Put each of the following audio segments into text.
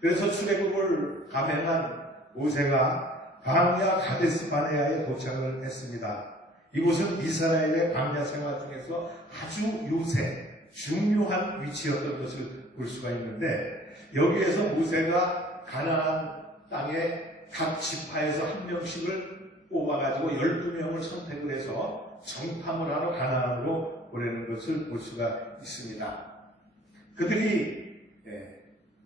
그래서 출애굽을 감행한 모세가 광야 가데스 바네아에 도착을 했습니다. 이곳은 이스라엘의 광야 생활 중에서 아주 요새 중요한 위치였던 것을 볼 수가 있는데, 여기에서 모세가 가나안 땅에 각 지파에서 한 명씩을 뽑아가지고 12명을 선택을 해서 정탐을 하러 가나안으로 보내는 것을 볼 수가 있습니다. 그들이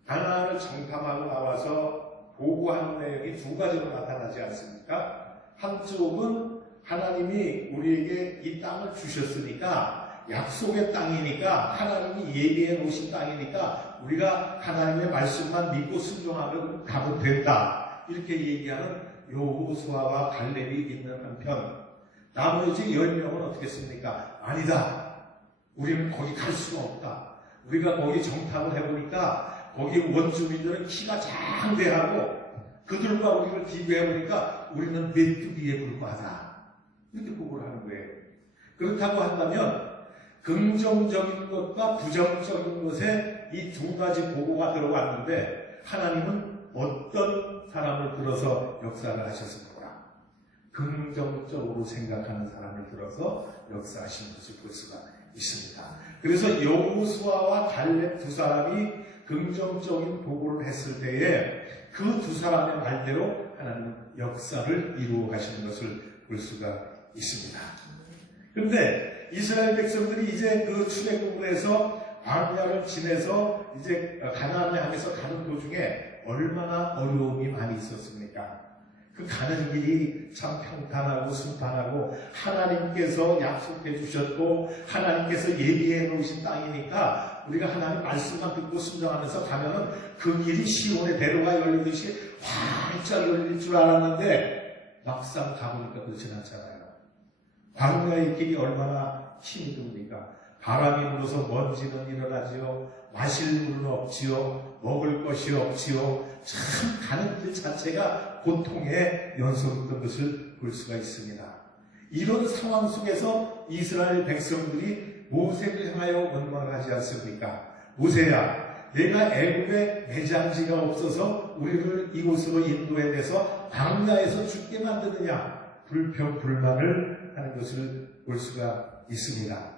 가나안을 정탐하고 나와서 보고하는 내용이 두 가지로 나타나지 않습니까? 한쪽은 하나님이 우리에게 이 땅을 주셨으니까, 약속의 땅이니까, 하나님이 예비해 놓으신 땅이니까 우리가 하나님의 말씀만 믿고 순종하면 가면 된다, 이렇게 얘기하는 여호수아와 갈렙이 있는 한편, 나머지 10명은 어떻겠습니까? 아니다, 우리는 거기 갈 수가 없다. 우리가 거기 정탐을 해보니까 거기 원주민들은 키가 장대하고 그들과 우리를 비교해보니까 우리는 메뚜기에 불과하다, 이렇게 보고를 하는 거예요. 그렇다고 한다면 긍정적인 것과 부정적인 것에 이 두 가지 보고가 들어왔는데, 하나님은 어떤 사람을 들어서 역사를 하셨을까? 긍정적으로 생각하는 사람을 들어서 역사하신 것을 볼 수가 있습니다. 그래서 여호수아와 갈렙 두 사람이 긍정적인 보고를 했을 때에 그 두 사람의 말대로 하나님은 역사를 이루어 가시는 것을 볼 수가 있습니다. 그런데 이스라엘 백성들이 이제 그 출애굽을 해서 광야를 지내서 이제 가나안을 향해서 가는 도중에 얼마나 어려움이 많이 있었습니까? 그 가는 길이 참 평탄하고 순탄하고, 하나님께서 약속해 주셨고 하나님께서 예비해 놓으신 땅이니까 우리가 하나님 말씀만 듣고 순종하면서 가면은 그 길이 시온의 대로가 열리듯이 활짝 열릴 줄 알았는데, 막상 가보니까 그렇지 않잖아요. 광야의 길이 얼마나 힘이 듭니까? 바람이 불어서 먼지는 일어나지요, 마실 물은 없지요, 먹을 것이 없지요. 참 가는 길 자체가 고통의 연속이었던 것을 볼 수가 있습니다. 이런 상황 속에서 이스라엘 백성들이 모세를 향하여 원망을 하지 않습니까? 모세야, 내가 애굽에 매장지가 없어서 우리를 이곳으로 인도해내서 광야에서 죽게 만드느냐, 불평 불만을 하는 것을 볼 수가 있습니다.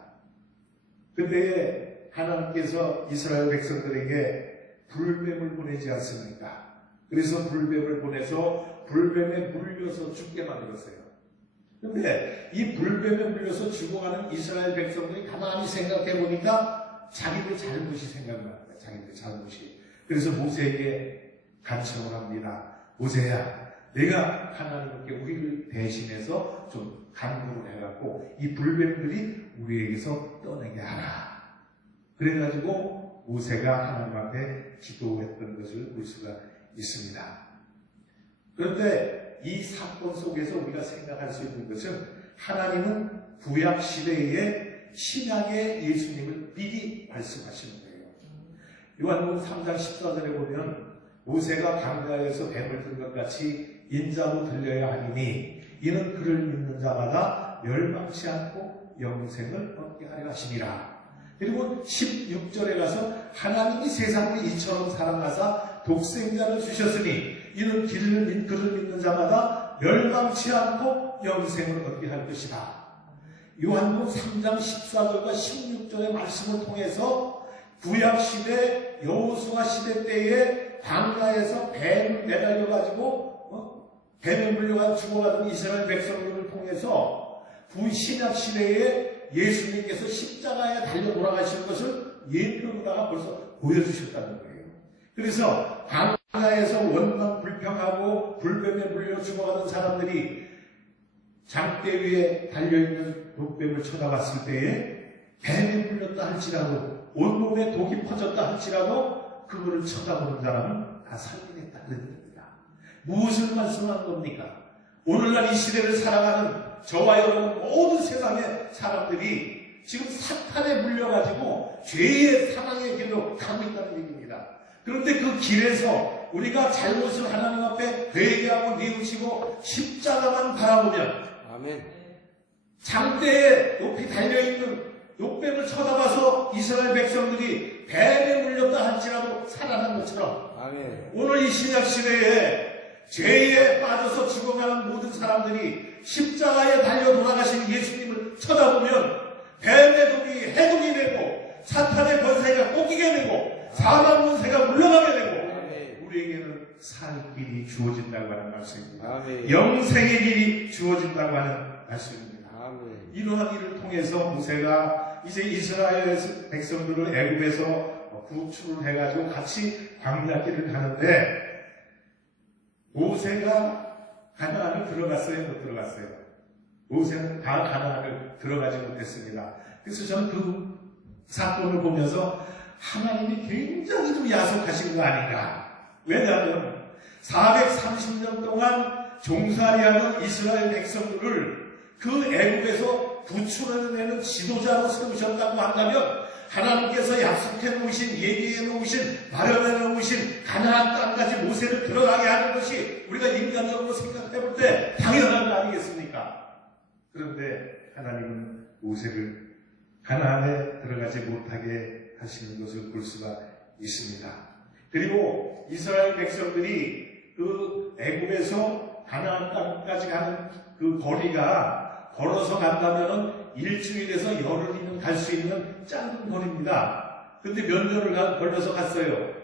그때 하나님께서 이스라엘 백성들에게 불뱀을 보내지 않습니까? 그래서 불뱀을 보내서 불뱀에 물려서 죽게 만들었어요. 그런데 이 불뱀에 물려서 죽어가는 이스라엘 백성들이 가만히 생각해 보니까 자기들 잘못이 생각납니다. 자기들 잘못이. 그래서 모세에게 간청을 합니다. 모세야, 내가 하나님께 우리를 대신해서 좀 간구를 해갖고 이 불뱀들이 우리에게서 떠나게 하라. 그래가지고 모세가 하나님 앞에 기도했던 것을 볼 수가 있습니다. 그런데 이 사건 속에서 우리가 생각할 수 있는 것은, 하나님은 구약 시대에 신약의 예수님을 미리 말씀하시는 거예요. 요한복음 3장 14절에 보면 모세가 광야에서 뱀을 든 것 같이 인자로 들려야 하리니 이는 그를 믿는 자마다 멸망치 않고 영생을 얻게 하려 하시니라. 그리고 16절에 가서 하나님이 세상을 이처럼 사랑하사 독생자를 주셨으니 이는 그를 믿는 자마다 멸망치 않고 영생을 얻게 할 것이다. 요한복음 3장 14절과 16절의 말씀을 통해서 구약시대 여호수아 시대 때에 광야에서 뱀을 매달려가지고 뱀에 물려가 죽어가던 이스라엘 백성들을 통해서 구신약 시대에 예수님께서 십자가에 달려 돌아가시는 것을 예표로다가 벌써 보여주셨다는 거예요. 그래서 광야에서 원망 불평하고 불뱀에 물려 죽어가던 사람들이 장대 위에 달려있는 독뱀을 쳐다봤을 때에 뱀에 물렸다 할지라도, 온몸에 독이 퍼졌다 할지라도 그거를 쳐다보는 사람은 다 살리겠다 그랬습니다. 무엇을 말씀하는 겁니까? 오늘날 이 시대를 살아가는 저와 여러분 모든 세상의 사람들이 지금 사탄에 물려가지고 죄의 사망의 길로 가고 있다는 얘기입니다. 그런데 그 길에서 우리가 잘못을 하나님 앞에 회개하고 뉘우치고 십자가만 바라보면, 아멘. 장대에 높이 달려있는 욕뱀을 쳐다봐서 이스라엘 백성들이 뱀에 물렸다 할지라도 살아난 것처럼, 아멘. 오늘 이 신약 시대에 죄에 빠져서 죽어가는 모든 사람들이 십자가에 달려 돌아가신 예수님을 쳐다보면 뱀의 독이 해독이 되고 사탄의 권세가 꺾이게 되고 사망 권세가 물러가게 되고 우리에게는 살 길이 주어진다고 하는 말씀입니다. 아멘. 영생의 길이 주어진다고 하는 말씀입니다. 아멘. 이러한 일을 통해서 모세가 이제 이스라엘 백성들을 애굽에서 구출을 해가지고 같이 광야길을 가는데 모세가 가나안을 들어갔어요? 못 들어갔어요? 모세는 다 가나안을 들어가지 못했습니다. 그래서 저는 그 사건을 보면서 하나님이 굉장히 좀 야속하신 거 아닌가. 왜냐하면 430년 동안 종살이하는 이스라엘 백성들을 그 애굽에서 구출해내는 지도자로 세우셨다고 한다면 하나님께서 약속해 놓으신, 얘기해 놓으신, 마련해 놓으신 가나안 땅까지 모세를 들어가게 하는 것이 우리가 인간적으로 생각해 볼 때 당연한 거 아니겠습니까? 그런데 하나님은 모세를 가나안에 들어가지 못하게 하시는 것을 볼 수가 있습니다. 그리고 이스라엘 백성들이 그 애굽에서 가나안 땅까지 가는 그 거리가 걸어서 간다면은 일주일에서 열흘이면 갈 수 있는 짧은 거리입니다. 근데 몇 년을 걸려서 갔어요?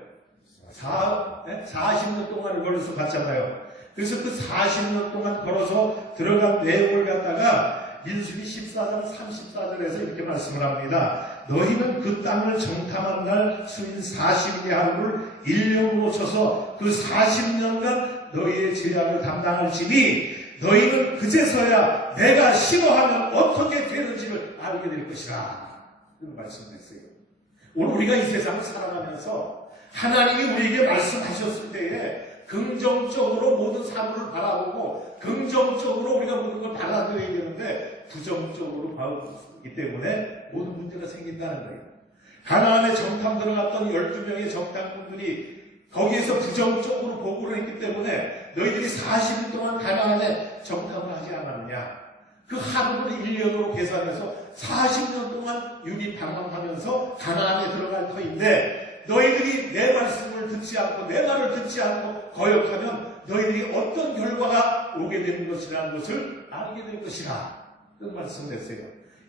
40년 동안을 걸려서 갔잖아요. 그래서 그 40년 동안 걸어서 들어간 내용을 갖다가 민수기 14장 34절에서 이렇게 말씀을 합니다. 너희는 그 땅을 정탐한 날 수인 40일의 하루를 1년으로 쳐서 그 40년간 너희의 죄악을 담당할지니 너희는 그제서야 내가 싫어하면 어떻게 되는지를 알게 될 것이라. 그런 말씀했어요. 오늘 우리가 이 세상을 살아가면서 하나님이 우리에게 말씀하셨을 때에 긍정적으로 모든 사물을 바라보고 긍정적으로 우리가 모든 걸 받아들여야 되는데 부정적으로 바라보기 때문에 모든 문제가 생긴다는 거예요. 가나안에 정탐 들어갔던 12명의 정탐꾼들이 거기에서 부정적으로 보고를 했기 때문에 너희들이 40일 동안 가나안에 정탐을 하지 않았느냐. 그 하루를 1년으로 계산해서 40년 동안 유비 방황하면서 가나안에 들어갈 터인데 너희들이 내 말씀을 듣지 않고 내 말을 듣지 않고 거역하면 너희들이 어떤 결과가 오게 되는 것이라는 것을 알게 될 것이라. 그런 말씀을 했어요.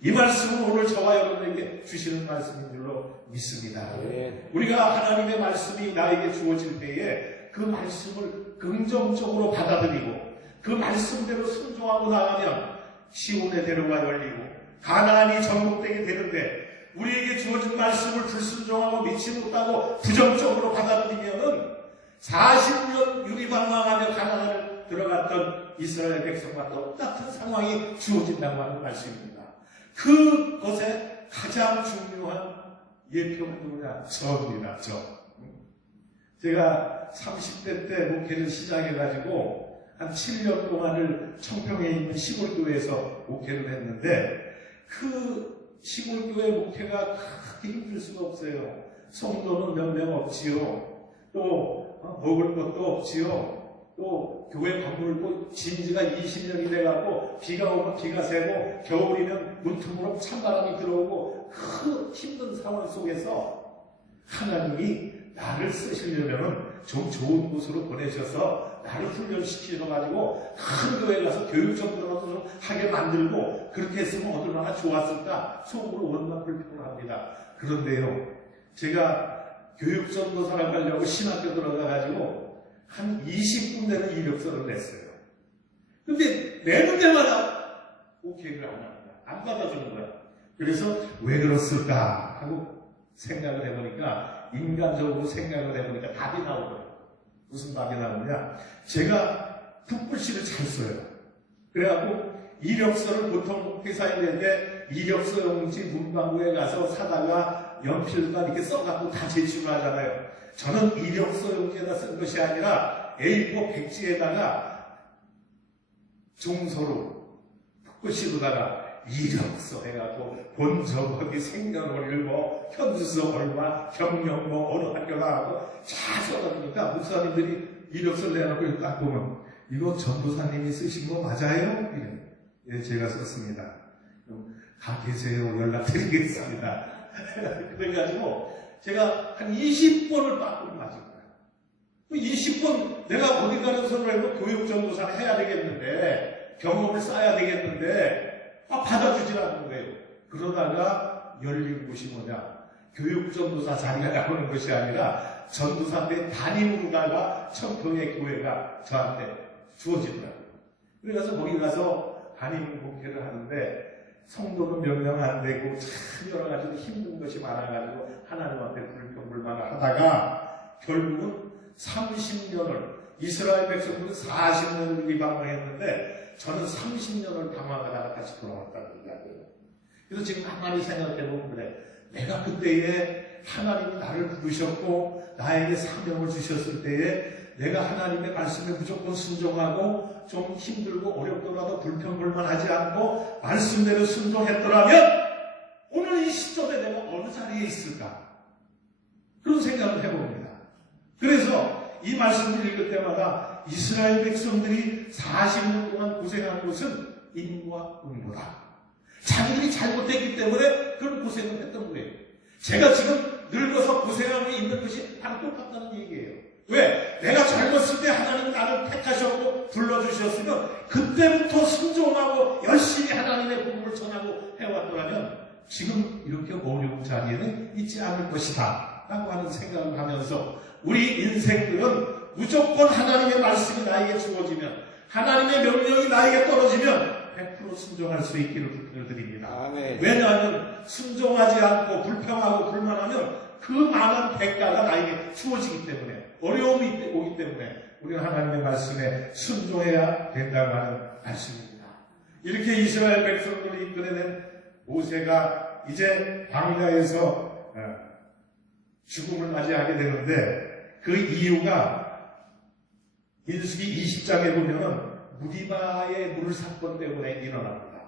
이 말씀은 오늘 저와 여러분에게 주시는 말씀인 줄로 믿습니다. 네. 우리가 하나님의 말씀이 나에게 주어질 때에 그 말씀을 긍정적으로 받아들이고 그 말씀대로 순종하고 나가면 시온의 대로가 열리고 가나안이 정복되게 되는데 우리에게 주어진 말씀을 불순종하고 믿지 못하고 부정적으로 받아들이면은 40년 유리방황하며 가나안을 들어갔던 이스라엘 백성과 똑같은 상황이 주어진다고 하는 말씀입니다. 그것의 가장 중요한 예표가 누구냐? 저입니다. 제가 30대 때 목회를 시작해가지고 한 7년 동안을 청평에 있는 시골교회에서 목회를 했는데 그 시골교회 목회가 그렇게 힘들 수가 없어요. 성도는 몇 명 없지요. 또 먹을 것도 없지요. 또 교회 건물도 진지가 20년이 돼가고 비가 오면 비가 새고 겨울이면 문틈으로 찬바람이 들어오고 그 힘든 상황 속에서 하나님이 나를 쓰시려면 좀 좋은 곳으로 보내셔서 나를 훈련시키셔가지고 큰 교회 가서 교육전도라도 좀 하게 만들고 그렇게 했으면 얼마나 좋았을까 속으로 원망 불평을 합니다. 그런데요, 제가 교육전도사를 가려고 신학교 들어가가지고 한 20분 되는 이력서를 냈어요. 근데 내는 데마다 오케이를 안 합니다. 안 받아주는 거야. 그래서 왜 그렇을까 하고 생각을 해보니까 인간적으로 생각을 해보니까 답이 나오더라고요. 무슨 답이 나오냐? 제가 북글씨를 잘 써요. 그래갖고 이력서를 보통 회사에 낼때 이력서 용지 문방구에 가서 사다가 연필과 이렇게 써갖고 다 제출을 하잖아요. 저는 이력서 용지에다 쓴 것이 아니라 A4 백지에다가 종소로 북글씨로다가 이력서 해갖고 본적 어디 생년월일 뭐 현주소 얼마 경력 뭐 어느 학교 나가고 다 써놓으니까 목사님들이 이력서를 내놓고 딱 보면 이거 전도사님이 쓰신 거 맞아요? 예, 제가 썼습니다. 가 계세요. 연락드리겠습니다. 그래가지고 제가 한 20번을 빠꾸를 맞은 거예요. 20분 내가 어디 가는 선으로 교육전도사를 해야 되겠는데, 경험을 쌓아야 되겠는데, 받아주질 않는 거예요. 그러다가 열린 곳이 뭐냐? 교육전도사 자리가 나오는 것이 아니라 전도사인데 담임으로다가 청평의 교회가 저한테 주어지더라고요. 그래서 거기 가서 담임 목회를 하는데 성도는 명령 안 되고 참 여러 가지로 힘든 것이 많아가지고 하나님 앞에 불평불만을 하다가 결국은 30년을 이스라엘 백성들은 40년을 이방을 했는데 저는 30년을 방황하다가 다시 돌아왔다는 이야기예요. 그래서 지금 가만히 생각해보면 그래. 내가 그때에 하나님이 나를 부르셨고 나에게 사명을 주셨을 때에 내가 하나님의 말씀에 무조건 순종하고 좀 힘들고 어렵더라도 불평불만하지 않고 말씀대로 순종했더라면 오늘 이 시점에 내가 어느 자리에 있을까? 그런 생각을 해봅니다. 그래서 이 말씀을 읽을 때마다 이스라엘 백성들이 40년 동안 고생한 것은 인과 응보다. 자기들이 잘못했기 때문에 그런 고생을 했던 거예요. 제가 지금 늙어서 고생하고 있는 것이 바로 똑같다는 얘기예요. 왜? 내가 젊었을 때 하나님은 나를 택하셨고 불러주셨으면 그때부터 순종하고 열심히 하나님의 복음을 전하고 해왔더라면 지금 이렇게 어려운 자리에는 있지 않을 것이다 라고 하는 생각을 하면서 우리 인생들은 무조건 하나님의 말씀이 나에게 주어지면 하나님의 명령이 나에게 떨어지면 100% 순종할 수 있기를 부탁을 드립니다. 아멘. 왜냐하면 순종하지 않고 불평하고 불만하면 그 많은 대가가 나에게 주어지기 때문에 어려움이 오기 때문에 우리는 하나님의 말씀에 순종해야 된다고 하는 말씀입니다. 이렇게 이스라엘 백성들을 이끌어낸 모세가 이제 광야에서 죽음을 맞이하게 되는데 그 이유가 민수기 20장에 보면 무리바의 물 사건 때문에 일어납니다.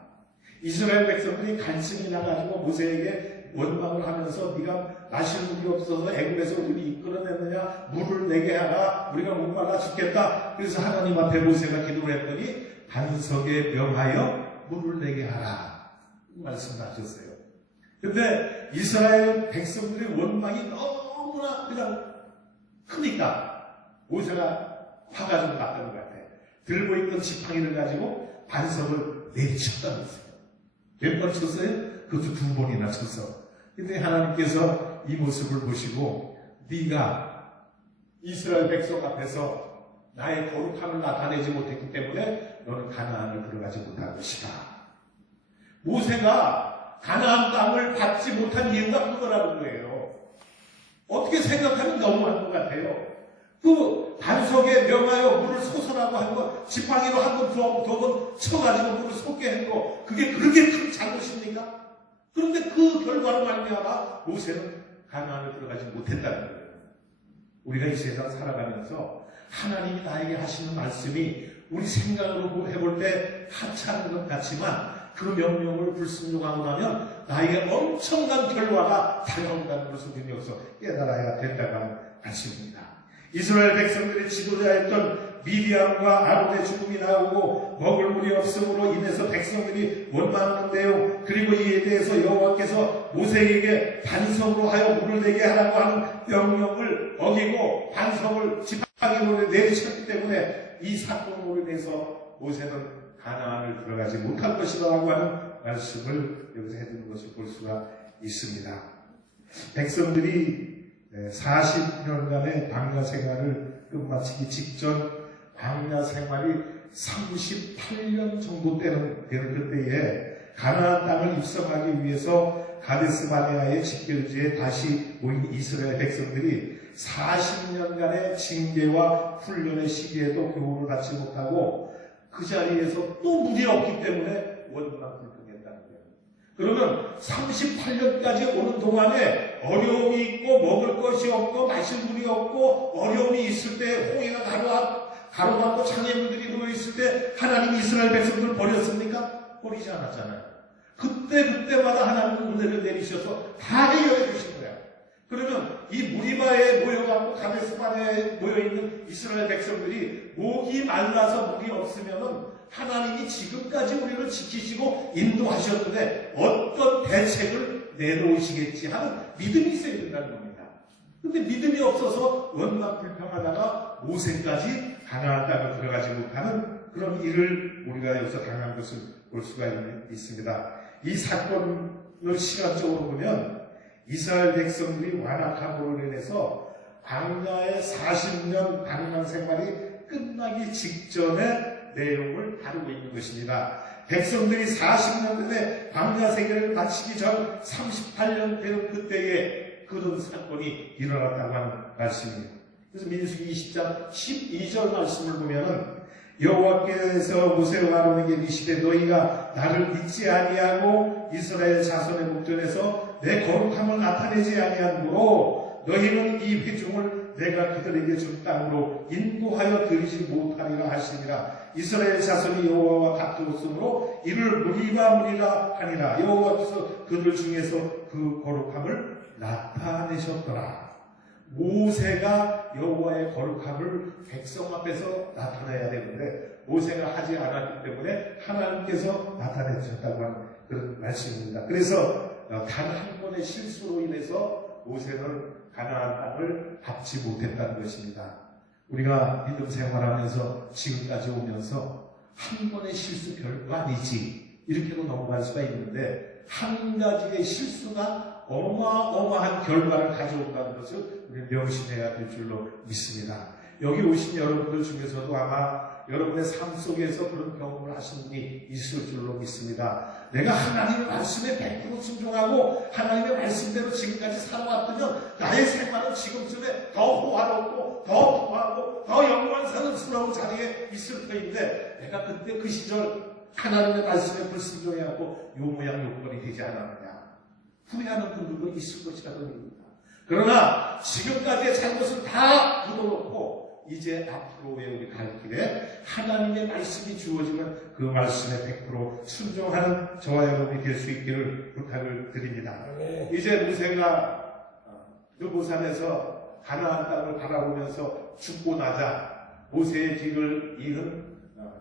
이스라엘 백성들이 갈증이 나가지고 모세에게 원망을 하면서 네가 마실 물이 없어서 애굽에서 우리를 이끌어냈느냐, 물을 내게 하라, 우리가 목말라 죽겠다. 그래서 하나님 앞에 모세가 기도를 했더니 반석에 명하여 물을 내게 하라 말씀하셨어요. 근데 이스라엘 백성들의 원망이 너무나 그냥 크니까 모세가 화가 좀 났던 것 같아요. 들고 있던 지팡이를 가지고 반석을 내리쳤다면서요. 몇 번 쳤어요? 그것도 2번이나 쳤어. 근데 하나님께서 이 모습을 보시고 네가 이스라엘 백성 앞에서 나의 거룩함을 나타내지 못했기 때문에 너는 가나안을 들어가지 못할 것이다. 모세가 가나안 땅을 받지 못한 이유가 그거라는 거예요. 어떻게 생각하면 너무한 것 같아요. 그 반석에 명하여 물을 솟으라고 한 거, 지팡이로 한 번, 두 번 쳐가지고 물을 솟게 한 거, 그게 그렇게 큰 잘못입니까? 그런데 그 결과로 말미암아 모세는 가나안을 들어가지 못했다는 거예요. 우리가 이 세상 살아가면서 하나님이 나에게 하시는 말씀이 우리 생각으로 해볼 때 하찮은 것 같지만 그 명령을 불순종하고 나면 나에게 엄청난 결과가 다가온다는 것을 우리여서 깨달아야 된다고 하는 말씀입니다. 이스라엘 백성들의 지도자였던 미디안과 아론의 죽음이 나오고 먹을 물이 없음으로 인해서 백성들이 원망하는데요. 그리고 이에 대해서 여호와께서 모세에게 반석으로 하여 물을 내게 하라고 하는 명령을 어기고 반석을 지팡이로 내리쳤기 때문에 이 사건으로 인해서 모세는 가나안을 들어가지 못할 것이라고 하는 말씀을 여기서 해두는 것을 볼 수가 있습니다. 백성들이 40년간의 광야 생활을 끝마치기 직전 광야 생활이 38년 정도 되는 그때에 가나안 땅을 입성하기 위해서 가데스 바네아의 집결지에 다시 모인 이스라엘 백성들이 40년간의 징계와 훈련의 시기에도 교훈을 받지 못하고 그 자리에서 또 물이 없기 때문에 원망불평했다는 거예요. 그러면 38년까지 오는 동안에 어려움이 있고 먹을 것이 없고 마실 물이 없고 어려움이 있을 때 홍해가 가로막고 장애물들이 놓여있을 때 하나님이 이스라엘 백성들을 버렸습니까? 버리지 않았잖아요. 그때마다 하나님은 은혜를 내리셔서 다 해결해 주신 거야. 그러면 이 무리바에 모여가고 가데스바네아에 모여있는 이스라엘 백성들이 목이 말라서 물이 없으면은 하나님이 지금까지 우리를 지키시고 인도하셨는데 어떤 대책을 내놓으시겠지 하는 믿음이 있어야 된다는 겁니다. 근데 믿음이 없어서 원망 불평하다가 모세까지 가나안 땅을 들어가지 못하는 그런 일을 우리가 여기서 당한 것을 볼 수가 있습니다. 이 사건을 시간적으로 보면 이스라엘 백성들이 완악함으로 인해서 광야의 40년 방랑 생활이 끝나기 직전의 내용을 다루고 있는 것입니다. 백성들이 40년 전에 광야 생애를 마치기 전 38년 되는 그때에 그런 사건이 일어났다고 하는 말씀입니다. 그래서 민수기 20장 12절 말씀을 보면은 여호와께서 모세와 아론에게 이르시되 너희가 나를 잊지 아니하고 이스라엘 자손의 목전에서 내 거룩함을 나타내지 아니하므로 너희는 이 회중을 내가 그들에게 준 땅으로 인도하여 들이지 못하리라 하시니라. 이스라엘 자손이 여호와와 다투었으므로 이를 무리라 하니라. 여호와께서 그들 중에서 그 거룩함을 나타내셨더라. 모세가 여호와의 거룩함을 백성 앞에서 나타내야 되는데 모세가 하지 않았기 때문에 하나님께서 나타내셨다고 하는 그런 말씀입니다. 그래서 단 한 번의 실수로 인해서 모세는 가나안 땅을 받지 못했다는 것입니다. 우리가 믿음 생활하면서 지금까지 오면서 한 번의 실수 별거 아니지 이렇게도 넘어갈 수가 있는데 한 가지의 실수가 어마어마한 결과를 가져온다는 것을 우리 명심해야 될 줄로 믿습니다. 여기 오신 여러분들 중에서도 아마 여러분의 삶 속에서 그런 경험을 하신 분이 있을 줄로 믿습니다. 내가 하나님의 말씀에 100% 순종하고 하나님의 말씀대로 지금까지 살아왔다면 나의 생활은 지금쯤에 더 호화롭고 더 부하고 더 영광스러운 자리에 있을 터인데 내가 그때 그 시절 하나님의 말씀에 불순종해갖고 요 모양 요건이 되지 않았느냐 후회하는 분들도 있을 것이라고 봅니다. 그러나 지금까지의 잘못을 다 묻어놓고 이제 앞으로의 우리 갈 길에 하나님의 말씀이 주어지면 그 말씀에 100% 순종하는 저와 여러분이 될 수 있기를 부탁을 드립니다. 이제 모세가 느보산에서 가나안 땅을 바라보면서 죽고 나자 모세의 길을 이은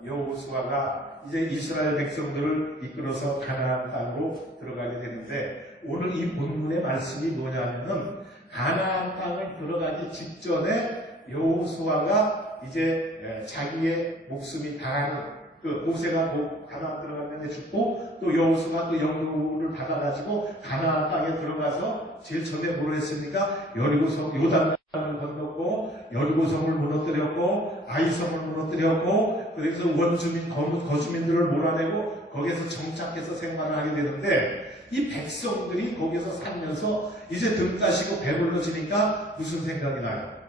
여호수아가 이제 이스라엘 백성들을 이끌어서 가나안 땅으로 들어가게 되는데 오늘 이 본문의 말씀이 뭐냐면은 가나안 땅을 들어가기 직전에 여호수아가 이제 자기의 목숨이 다하는 그 모세가 가나안 들어가면 죽고 또 여호수아가 또 영구를 받아가지고 가나안 땅에 들어가서 제일 처음에 뭘 했습니까? 여리고성 요단강을 건넜고 여리고성을 무너뜨렸고 아이성을 무너뜨렸고 그래서 원주민 거주민들을 몰아내고 거기에서 정착해서 생활을 하게 되는데 이 백성들이 거기서 살면서 이제 등 따시고 배불러지니까 무슨 생각이 나요?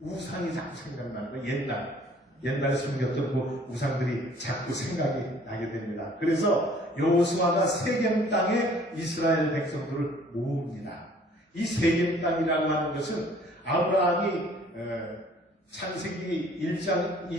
우상이 자꾸 생각나는 거예요. 옛날에 숨겼던 그 우상들이 자꾸 생각이 나게 됩니다. 그래서 여호수아가 세겜 땅에 이스라엘 백성들을 모읍니다. 이 세겜 땅이라고 하는 것은 아브라함이 창세기 1장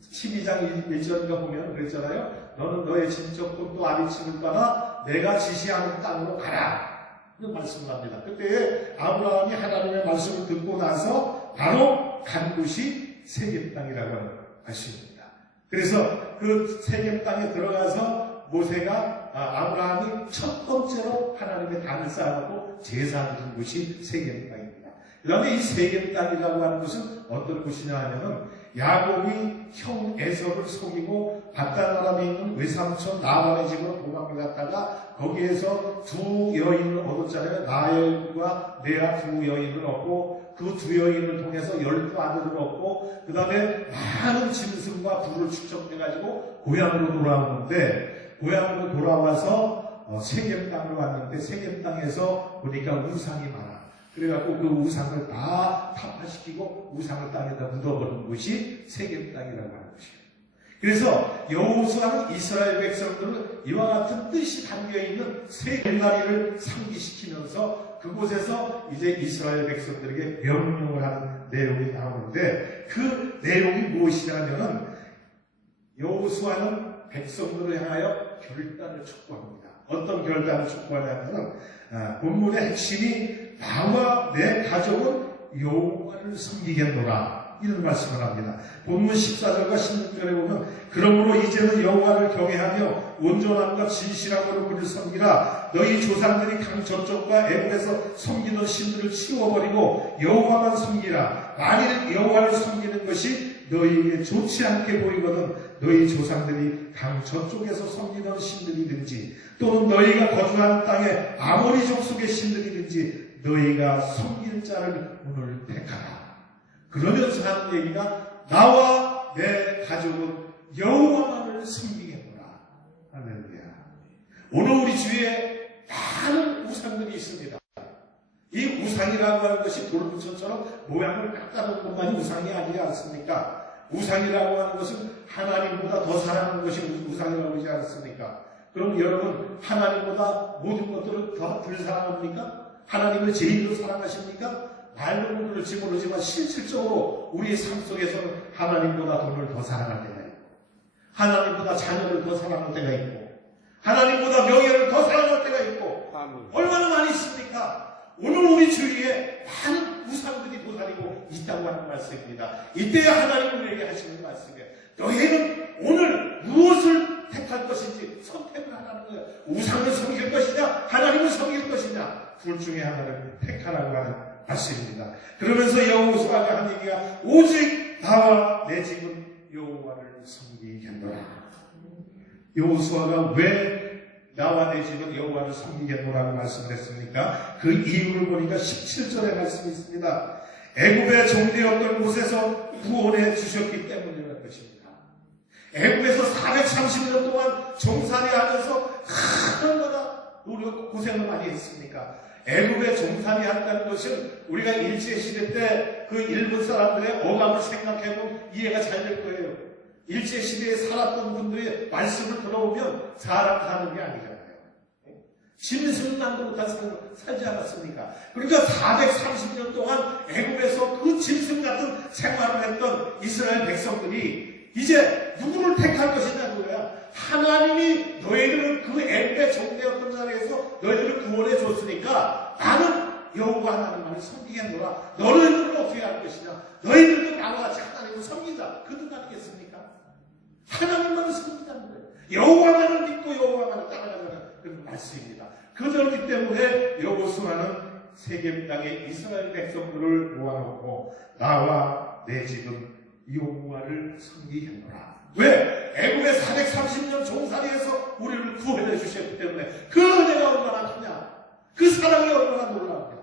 12장 1절인가 보면 그랬잖아요. 너는 너의 친척분 또 아비친을 따라 내가 지시하는 땅으로 가라. 그 말씀을 합니다. 그때 아브라함이 하나님의 말씀을 듣고 나서 바로 간 곳이 세겜 땅이라고 하는 말씀입니다. 그래서 그 세겜 땅에 들어가서 모세가 아브라함이 첫 번째로 하나님의 단을 쌓아놓고 제사를 준 곳이 세겜 땅입니다. 그 다음에 이 세겜 땅이라고 하는 것은 어떤 곳이냐 하면은 야곱이 형 에서를 속이고 바단 아람에 있는 외삼촌 라반의 집으로 도망을 갔다가 거기에서 두 여인을 얻었잖아요. 라헬과 레아 두 여인을 얻고 그 두 여인을 통해서 12 아들을 얻고 그 다음에 많은 짐승과 부를 축적해가지고 고향으로 돌아오는데 고향으로 돌아와서 세겜 땅으로 왔는데 세겜 땅에서 보니까 우상이 많아. 그래갖고 그 우상을 다 타파시키고 우상을 땅에다 묻어버린 곳이 세겜 땅이라고 하는 것이에요. 그래서 여호수아는 이스라엘 백성들을 이와 같은 뜻이 담겨있는 세 개나리를 상기시키면서 그곳에서 이제 이스라엘 백성들에게 명령을 하는 내용이 나오는데 그 내용이 무엇이냐면은 여호수아는 백성들을 향하여 결단을 촉구합니다. 어떤 결단을 촉구하냐면은 본문의 핵심이 나와 내 가족은 여호와를 섬기겠노라. 이런 말씀을 합니다. 본문 14절과 16절에 보면 그러므로 이제는 여호와를 경외하며 온전함과 진실함으로 그를 섬기라. 너희 조상들이 강 저쪽과 애굽에서 섬기던 신들을 치워버리고 여호와만 섬기라. 만일 여호와를 섬기는 것이 너희에게 좋지 않게 보이거든 너희 조상들이 강 저쪽에서 섬기던 신들이든지 또는 너희가 거주한 땅에 아모리 족속의 신들이든지 너희가 섬길 자를 오늘 택하라. 그러면서 하는 얘기가 나와 내 가족은 여호와만을 섬기겠노라. 할렐루야. 오늘 우리 주위에 많은 우상들이 있습니다. 이 우상이라고 하는 것이 돌부처처럼 모양을 깎아놓은 것만이 우상이 아니지 않습니까? 우상이라고 하는 것은 하나님보다 더 사랑하는 것이 우상이라고 하지 않습니까? 그럼 여러분 하나님보다 모든 것들을 더 덜 사랑합니까? 하나님을 제일 더 사랑하십니까? 말로는 그럴지 모르지만 실질적으로 우리의 삶 속에서는 하나님보다 돈을 더 사랑할 때가 있고 하나님보다 자녀를 더 사랑할 때가 있고 하나님보다 명예를 더 사랑할 때가 있고 얼마나 많이 있습니까? 오늘 우리 주위에 많은 우상들이 도사리고 있다고 하는 말씀입니다. 이때 하나님은 우리에게 하시는 말씀이에요. 너희는 오늘 무엇을 택할 것인지 선택을 하라는 거예요. 우상을 섬길 것이냐 하나님을 섬길 것이냐 둘 중에 하나를 택하라고 하는 말씀입니다. 그러면서 여호수아가 한 얘기가 오직 나와 내 집은 여호와를 섬기겠노라. 여호수아가 왜 나와 내 집은 여호와를 섬기겠노라고 말씀을 했습니까? 그 이유를 보니까 17절에 말씀이 있습니다. 애굽의 종되었던 곳에서 구원해 주셨기 때문이라는 것입니다. 애굽에서 430년 동안 종살이하면서 얼마나 노력 고생을 많이 했습니까? 애굽에 종살이한다는 것은 우리가 일제시대 때 그 일본 사람들의 어감을 생각해보면 이해가 잘 될 거예요. 일제시대에 살았던 분들의 말씀을 들어보면 사람 사는 게 아니잖아요. 짐승만도 못한 삶을 살지 않았습니까? 그러니까 430년 동안 애굽에서 그 짐승 같은 생활을 했던 이스라엘 백성들이 이제 누구를 택할 것이냐 그거야. 하나님이 너희들은 그 애굽의 종되었던 자리에서 너희들을 구원해 줬으니까 나는 여호와 하나님만을 섬기겠노라. 너희들은 어떻게 할 것이냐? 너희들도 나와 같이 하나님을 섬기자. 그 뜻 아니겠습니까? 하나님만을 섬기자는 거예요. 여호와만을 믿고 여호와만을 따라가자는 그런 말씀입니다. 그렇기 때문에 여호수아는 세겜 땅에 이스라엘 백성들을 모아놓고 나와 내 집은 여호와를 섬기겠노라. 왜? 애굽에 430년 종살이에서 우리를 구원해 주셨기 때문에 그 은혜가 얼마나 크냐? 그 사랑이 얼마나 놀라운가?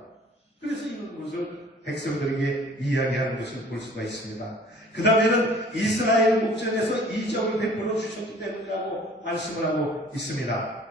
그래서 이런 것을 백성들에게 이야기하는 것을 볼 수가 있습니다. 그 다음에는 이스라엘 목전에서 이적을 베풀어 주셨기 때문이라고 말씀을 하고 있습니다.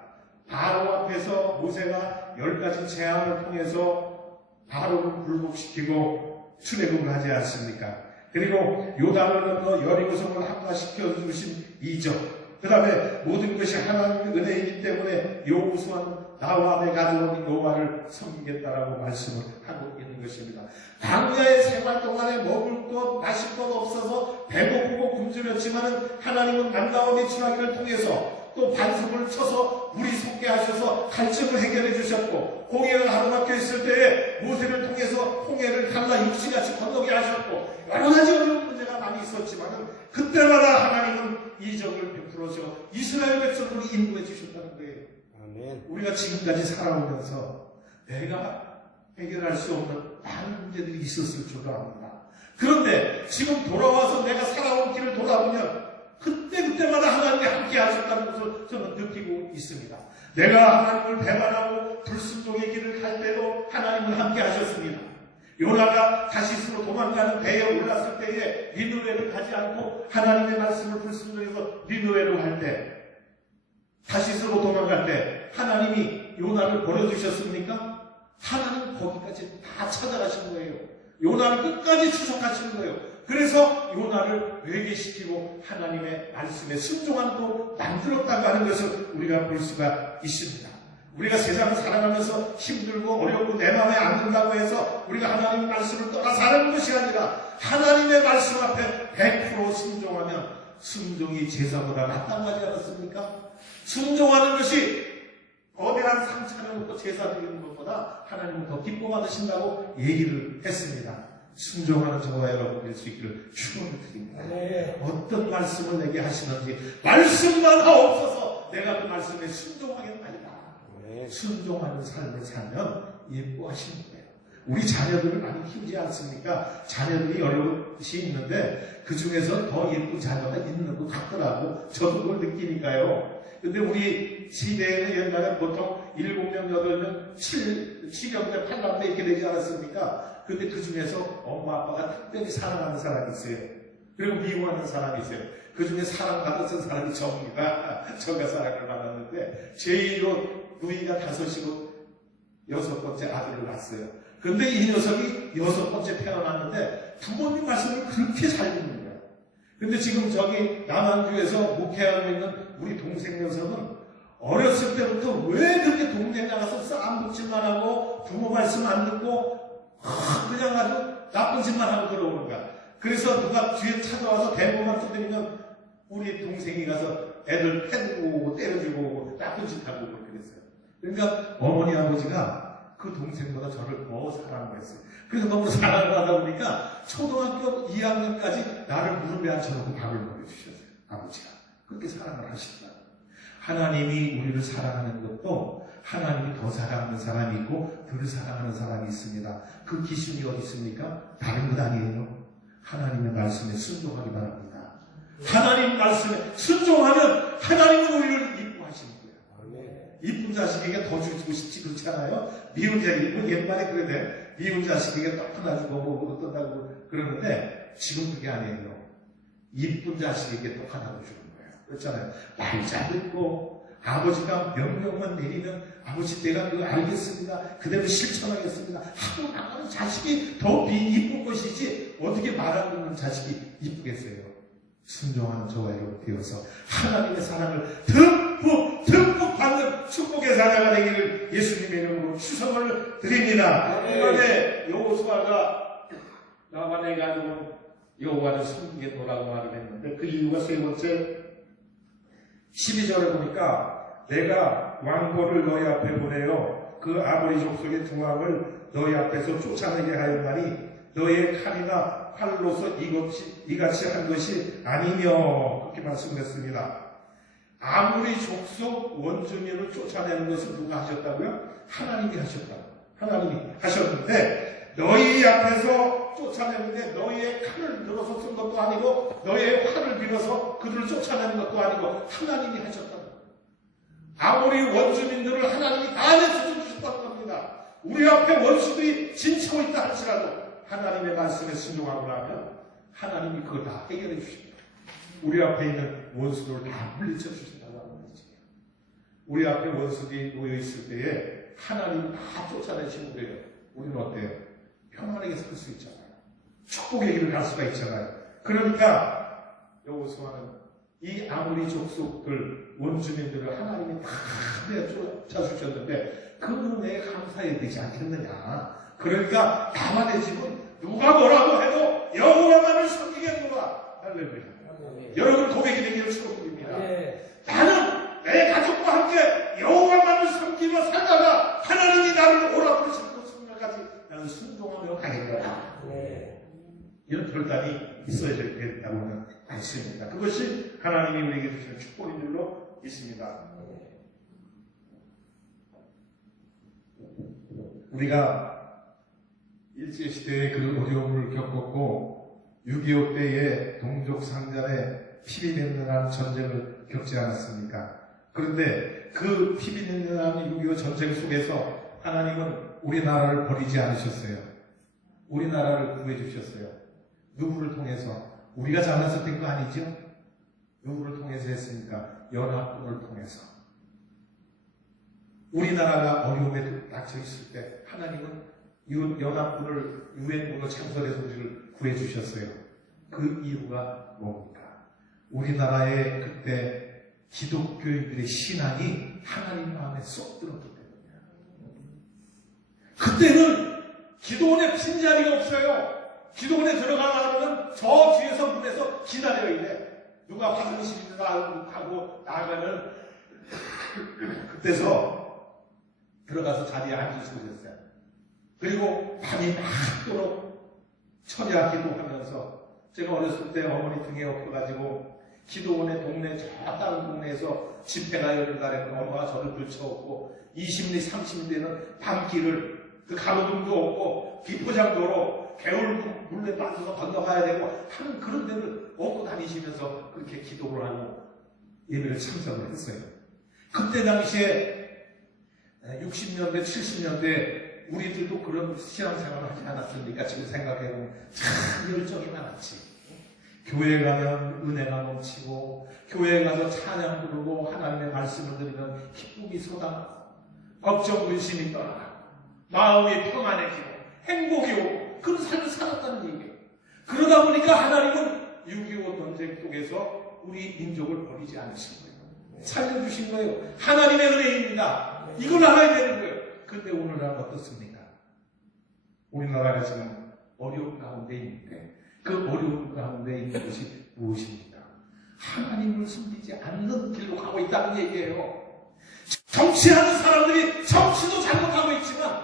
바로 앞에서 모세가 10가지 재앙을 통해서 바로를 굴복시키고 출애굽을 하지 않습니까? 그리고 요단을 건너 여리고성을 합화시켜 주신 이적. 그 다음에 모든 것이 하나님의 은혜이기 때문에 여호수아는 나와 내 가족은 여호와를 섬기겠다라고 말씀을 하고 있는 것입니다. 광야의 생활 동안에 먹을 것, 마실 것 없어서 배고프고 굶주렸지만은 하나님은 만나와 메추라기를 통해서 또 반석을 쳐서 물이 솟게 하셔서 갈증을 해결해 주셨고 홍해가 가로막혀 있을 때에 모세를 통해서 홍해를 갈라 육지같이 건너게 하셨고 여러 가지 어려운 문제가 많이 있었지만은 그때마다 하나님은 이적을 베풀어서 이스라엘 백성들을 인도해 주셨다는 거예요. 아멘. 우리가 지금까지 살아오면서 내가 해결할 수 없는 많은 문제들이 있었을 줄로 압니다. 그런데 지금 돌아와서 내가 살아온 길을 돌아보면 그때마다 하나님이 함께 하셨다는 것을 저는 느끼고 있습니다. 내가 하나님을 배반하고 불순종의 길을 갈 때도 하나님은 함께 하셨습니다. 요나가 다시스로 도망가는 배에 올랐을 때에 니느웨를 가지 않고 하나님의 말씀을 불순종해서 니느웨로 갈 때, 다시스로 도망갈 때 하나님이 요나를 버려두셨습니까? 하나님 거기까지 다 찾아가신 거예요. 요나를 끝까지 추적하시는 거예요. 그래서 요나를 회개시키고 하나님의 말씀에 순종하는 또 만들었다고 하는 것을 우리가 볼 수가 있습니다. 우리가 세상을 살아가면서 힘들고 어렵고 내 마음에 안 든다고 해서 우리가 하나님의 말씀을 떠나 사는 것이 아니라 하나님의 말씀 앞에 100% 순종하면 순종이 제사보다 낫다고 하지 않았습니까? 순종하는 것이 거대한 상 차려놓고 제사 드리는 것보다 하나님은 더 기뻐 받으신다고 얘기를 했습니다. 순종하는 저와 여러분 될 수 있기를 축원을 드립니다. 네. 어떤 말씀을 내게 하시는지 말씀만 하옵소서. 내가 그 말씀에 순종하겠나이다. 네. 순종하는 삶을 살면 예뻐하시는 거예요. 우리 자녀들을 많이 키우지 않습니까? 자녀들이 여럿이 있는데 그 중에서 더 예쁜 자녀가 있는 것 같더라고. 저도 그걸 느끼니까요. 근데 우리 시대에는 옛날에 보통 7명, 8명, 7형제, 8남매 이렇게 되지 않았습니까? 근데 그 중에서 엄마, 아빠가 특별히 사랑하는 사람이 있어요. 그리고 미워하는 사람이 있어요. 그 중에 사랑받았던 사람이 저입니다. 저가 사랑을 받았는데, 제2로 누이가 5이고 6번째 아들을 낳았어요. 근데 이 녀석이 6번째 태어났는데, 부모님 말씀을 그렇게 잘 듣는 거예요. 근데 지금 저기 남한주에서 목회하고 있는 우리 동생 녀석은 어렸을 때부터 왜 그렇게 동네 나가서 싸움붙질만 하고 부모 말씀 안 듣고 그냥 아주 나쁜 짓만 하고 들어오는가. 그래서 누가 뒤에 찾아와서 대모만 두드리면 우리 동생이 가서 애들 패고 때려주고 나쁜 짓 하고 그랬어요. 그러니까 어머니 아버지가 그 동생보다 저를 더 사랑을 했어요. 그래서 너무 사랑을 하다 보니까 초등학교 2학년까지 나를 무릎에 앉혀놓고 밥을 먹여주셨어요. 아버지가. 그렇게 사랑을 하시더라고요. 하나님이 우리를 사랑하는 것도 하나님이 더 사랑하는 사람이 있고 덜 사랑하는 사람이 있습니다. 그 기준이 어디 있습니까? 다른 것 아니에요. 하나님의 말씀에 순종하기 바랍니다. 하나님 말씀에 순종하면 하나님은 우리를 이뻐하시는 거예요. 이쁜 자식에게 더 주고 싶지 그렇지 않아요? 미운 자식이 옛말에 그러대. 미운 자식에게 떡 하나 주고 뭐 어떤다고 그러는데 지금 그게 아니에요. 이쁜 자식에게 떡 하나 주는 거예요. 그렇잖아요. 말 잘 듣고 아버지가 명령만 내리면 아버지 내가 그거 알겠습니다. 그대로 실천하겠습니다. 하고 나가는 자식이 더 이쁜 것이지 어떻게 말 안 듣는 자식이 이쁘겠어요. 순종하는 저와 여러분 되어서 하나님의 사랑을 듬뿍 받는 축복의 사자가 되기를 예수님의 이름으로 축원을 드립니다. 이번에 여호수아가 나만에 가지고 여호와를 섬기겠노라고 말을 했는데 그 이유가 세 번째 12절에 보니까 내가 왕보를 너희 앞에 보내어 그 아모리 족속의 두 왕을 너희 앞에서 쫓아내게 하였나니 너희의 칼이나 활로서 이같이 한 것이 아니며 그렇게 말씀했습니다. 아모리 족속 원주민을 쫓아내는 것을 누가 하셨다고요? 하나님이 하셨다고. 하나님이 하셨는데 너희 앞에서 쫓아내는데 너희의 칼을 들어서 쓴 것도 아니고 너희의 활을 빌어서 그들을 쫓아내는 것도 아니고 하나님이 하셨다고. 아모리 원주민들을 하나님이 다 내서 주셨다는 겁니다. 우리 앞에 원수들이 진치고 있다 할지라도 하나님의 말씀에 순종하고 나면 하나님이 그걸 다 해결해 주십니다. 우리 앞에 있는 원수들을 다 물리쳐 주신다고 하는 거지. 우리 앞에 원수들이 놓여 있을 때에 하나님이 다 쫓아내시는 거예요. 우리는 어때요? 평안하게 살 수 있잖아요. 축복의 길을 갈 수가 있잖아요. 그러니까 여호수아는 이 아모리 족속들 원주민들을 하나님이 다 쫓아주셨는데 그 은혜에 감사해야 되지 않겠느냐. 그러니까 나만의 집은 누가 뭐라고 해도 여호와만을 섬기겠노라. 할렐루야. 여러분 고백이 되기를 축복드립니다. 나는 내 가족과 함께 여호와만을 섬기며 살다가 하나님이 나를 오라 부르시는 그 순간까지 나는 순종하며 가겠노라. 이런 결단이 있어야 된다고 하는 말씀입니다. 그것이 하나님이 우리에게 주시는 축복인 줄로 믿습니다. 우리가 일제시대에 그 어려움을 겪었고 6.25 때에 동족 상잔의 피비린내한 전쟁을 겪지 않았습니까? 그런데 그 피비린내한 6.25 전쟁 속에서 하나님은 우리나라를 버리지 않으셨어요. 우리나라를 구해주셨어요. 누구를 통해서? 우리가 잘났을 땐 거 아니죠? 누구를 통해서 했습니까? 연합군을 통해서. 우리나라가 어려움에 닥쳐 있을 때 하나님은 연합군을 유엔군으로 창설해서 우리를 구해주셨어요. 그 이유가 뭡니까? 우리나라의 그때 기독교인들의 신앙이 하나님 마음에 쏙 들었기 때문이에요. 그때는 기도원에 빈자리가 없어요. 기도원에 들어가려면 저 뒤에서 문에서 기다려야 돼. 누가 화장실이 하고 나가면 그때서 들어가서 자리에 앉을 수 있었어요. 그리고 밤이 맞도록 철야 기도하면서 제가 어렸을 때 어머니 등에 업혀가지고 기도원의 동네 저 다른 동네에서 집회가 열린다면 엄마가 저를 들쳐오고 20리 30리 되는 밤길을 그 가로등도 없고 비포장도로 개울 물에 빠져서 건너가야 되고 하는 그런 데를 업고 다니시면서 그렇게 기도를 하고 예배를 참석을 했어요. 그때 당시에 60년대 70년대 우리들도 그런 신앙생활을 하지 않았습니까? 지금 생각해보면 참 열정이 많았지. 교회 가면 은혜가 넘치고 교회에 가서 찬양 부르고 하나님의 말씀을 들으면 기쁨이 쏟아나고 걱정 근심이 떠나가고 마음이 평안해지고 행복이 오고 그런 삶을 살았다는 얘기예요. 그러다 보니까 하나님은 6.25 전쟁 속에서 우리 민족을 버리지 않으신 거예요. 살려주신 거예요. 하나님의 은혜입니다. 이걸 알아야 되는 거예요. 근데 오늘날 어떻습니까? 우리나라가 지금 어려운 가운데 있는데 그 어려운 가운데 있는 것이 무엇입니까? 하나님을 섬기지 않는 길로 가고 있다는 얘기예요. 정치하는 사람들이 정치도 잘못하고 있지만